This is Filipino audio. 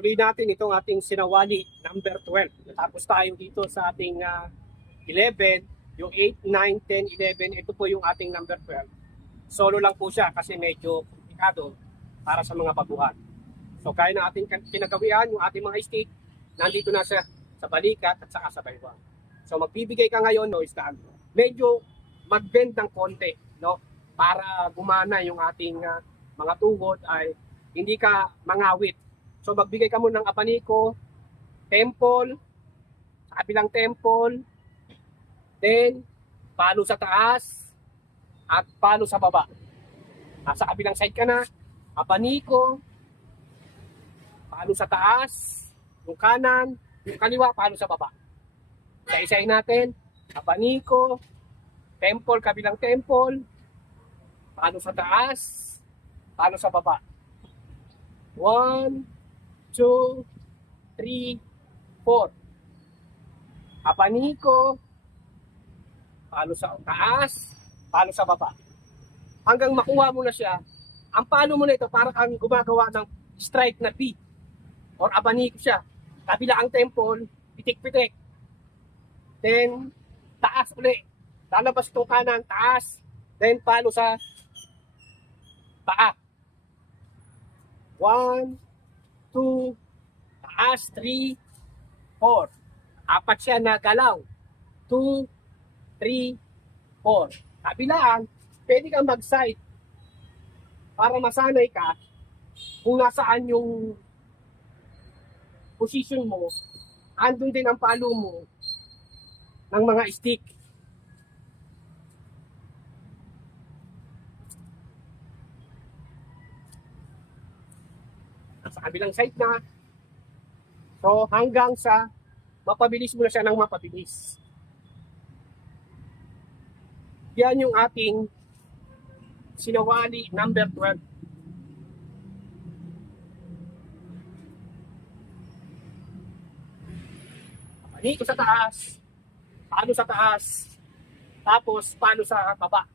tuloy natin itong ating sinawali number 12. Tapos tayo dito sa ating 11, yung 8, 9, 10, 11. Ito po yung ating number 12. Solo lang po siya kasi medyo komplikado para sa mga baguhan. So kaya na ating pinagawian, yung ating mga stick, nandito na siya sa balikat at saka sa baywang. So magbibigay ka ngayon, no, stand. Medyo mag-bend ng konti, no, para gumana yung ating mga tuhod ay hindi ka mangawit. So magbigay ka muna ng abaniko, temple, sa kabilang temple, then palo sa taas at palo sa baba. Nasa kabilang side ka na, abaniko, palo sa taas, yung kanan, yung kaliwa, palo sa baba. Isa-isahin natin, abaniko, temple, kabilang temple, palo sa taas, palo sa baba. 1, 2, 3, 4. Abaniko, palo sa taas, palo sa baba. Hanggang makuha mo na siya, ang palo mo na ito para kang gumagawa ng strike na P or abaniko siya. Kabila ang temple, pitik-pitik. Then, taas ulit. Lalabas itong kanan, taas. Then, palo sa paa. 1, 2, taas, 3, 4. Apat siya na galaw. 2, 3, 4. Kabilaan, pwede kang mag-side para masanay ka kung nasaan yung position mo, andun din ang palo mo ng mga stick. Sa kabilang side na. So hanggang sa mapabilis mo na siya ng mapabilis. Yan yung ating sinawali number 12. Dito sa taas, palo sa taas, tapos palo sa baba.